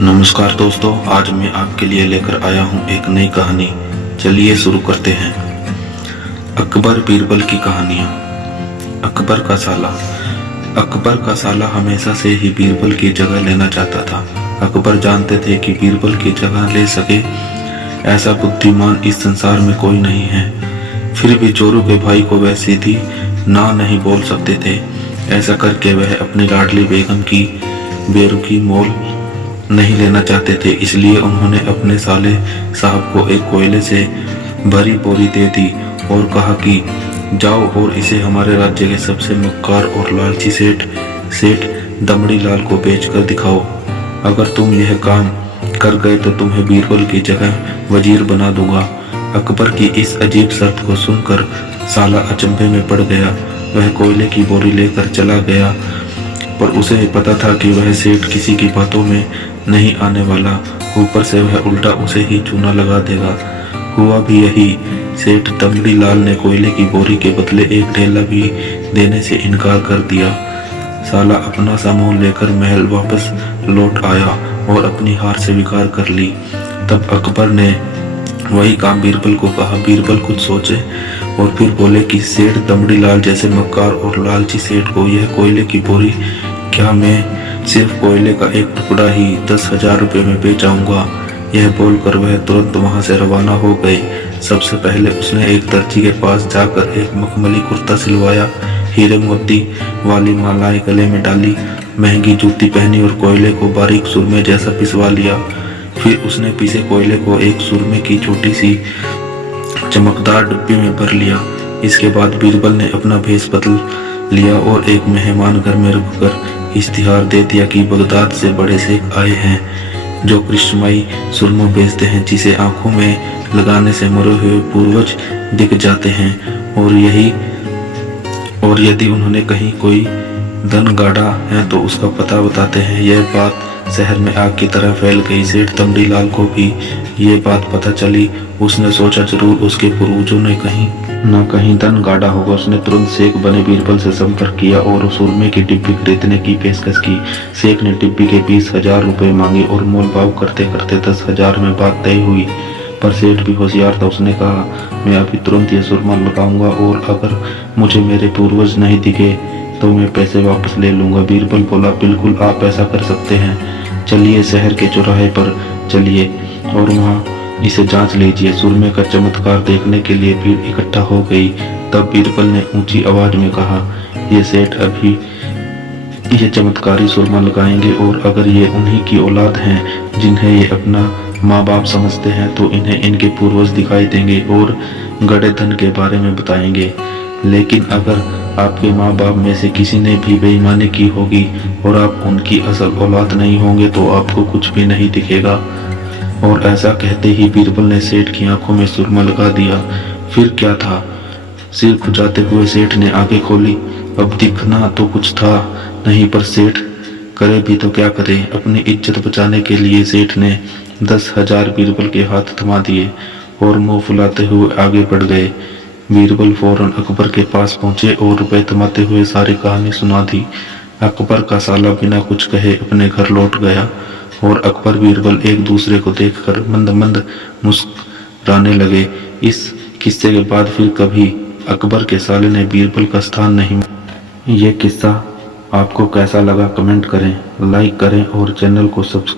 नमस्कार दोस्तों, आज मैं आपके लिए लेकर आया हूँ एक नई कहानी। चलिए शुरू करते हैं। अकबर बीरबल की कहानियाँ। अकबर का साला। अकबर का साला हमेशा से ही बीरबल की जगह लेना चाहता था। अकबर जानते थे कि बीरबल की जगह ले सके ऐसा बुद्धिमान इस संसार में कोई नहीं है। फिर भी चोरों के भाई को वह सीधी ना नहीं बोल सकते थे। ऐसा करके वह अपनी लाडली बेगम की बेरुखी मोल नहीं लेना चाहते थे, इसलिए उन्होंने अपने साले साहब को एक कोयले से भरी बोरी दे दी और कहा कि जाओ और इसे हमारे राज्य के सबसे मक्कार और लालची सेठ दमड़ी लाल को बेचकर दिखाओ। अगर तुम यह काम कर गए तो तुम्हें बीरबल की जगह वजीर बना दूंगा। अकबर की इस अजीब शर्त को सुनकर साला अचंभे में पड़ गया। वह कोयले की बोरी लेकर चला गया, पर उसे पता था कि वह सेठ किसी की बातों में नहीं आने वाला। ऊपर से वह उल्टा उसे ही चूना लगा देगा। हुआ भी यही। सेठ दमड़ी लाल ने कोयले की बोरी के बदले एक ढेला भी देने से इनकार कर दिया। साला अपना सामान लेकर महल वापस लौट आया और अपनी हार स्वीकार कर ली। तब अकबर ने वही काम बीरबल को कहा। बीरबल कुछ सोचे और फिर बोले कि सेठ दमड़ी लाल जैसे मक्कार और लालची सेठ को यह कोयले की बोरी क्या मैं सिर्फ कोयले का एक टुकड़ा ही 10,000 रुपये में बेच आऊंगा। यह बोलकर वह तुरंत वहां से रवाना हो गए। सबसे पहले उसने एक दर्जी के पास जाकर एक मखमली कुर्ता सिलवाया, हीरे मोती वाली मालाएं गले में डाली, महंगी जूती पहनी और कोयले को बारीक सुरमे जैसा पिसवा लिया। फिर उसने पिसे कोयले को एक सुरमे की छोटी सी चमकदार डिब्बी में भर लिया। इसके बाद बीरबल ने अपना भेष बदल लिया और एक मेहमान घर में रुककर इश्तिहार दे दिया कि बगदाद से बड़े शेख आए हैं जो कृष्णमयी सुरमा बेचते हैं, जिसे आंखों में लगाने से मरे हुए पूर्वज दिख जाते हैं और यदि उन्होंने कहीं कोई धन गाड़ा है तो उसका पता बताते हैं। यह बात शहर में आग की तरह फैल गई। सेठ दमड़ी लाल को भी ये बात पता चली। उसने सोचा जरूर उसके पूर्वजों ने कहीं न कहीं धन गाड़ा होगा। उसने तुरंत शेख बने बीरबल से संपर्क किया और सुरमे की डिब्बी खरीदने की पेशकश की। शेख ने डिब्बी के 20,000 रुपये मांगे और मोल भाव करते करते 10,000 में बात तय हुई। पर सेठ भी होशियार था। उसने कहा, मैं अभी तुरंत ये सुरमा लगाऊंगा और अगर मुझे मेरे पूर्वज नहीं दिखे तो मैं पैसे वापस ले लूंगा। बीरबल बोला, बिल्कुल आप ऐसा कर सकते हैं। चलिए शहर के चौराहे पर चलिए और वहाँ इसे जांच लीजिए। सुरमे का चमत्कार देखने के लिए भीड़ इकट्ठा हो गई। तब बीरबल ने ऊंची आवाज में कहा, ये सेठ अभी ये चमत्कारी सुरमा लगाएंगे और अगर ये उन्हीं की औलाद हैं जिन्हें ये अपना माँ बाप समझते हैं तो इन्हें इनके पूर्वज दिखाई देंगे और गड़े धन के बारे में बताएंगे। लेकिन अगर आपके माँ बाप में से किसी ने भी बेईमानी की होगी और आप उनकी असल औलाद नहीं होंगे तो आपको कुछ भी नहीं दिखेगा। और ऐसा कहते ही बीरबल ने सेठ की आंखों में सुरमा लगा दिया। फिर क्या था, सिर खुजाते हुए सेठ ने आंखें खोली। अब दिखना तो कुछ था नहीं, पर सेठ करे भी तो क्या करे। अपनी इज्जत बचाने के लिए सेठ ने 10,000 बीरबल के हाथ थमा दिए और मुंह फुलाते हुए आगे बढ़ गए। बीरबल फौरन अकबर के पास पहुंचे और रुपए थमाते हुए सारी कहानी सुना दी। अकबर का साला बिना कुछ कहे अपने घर लौट गया और अकबर बीरबल एक दूसरे को देखकर मंद मंद मुस्कुराने लगे। इस किस्से के बाद फिर कभी अकबर के साले ने बीरबल का स्थान नहीं। ये किस्सा आपको कैसा लगा कमेंट करें, लाइक करें और चैनल को सब्सक्राइब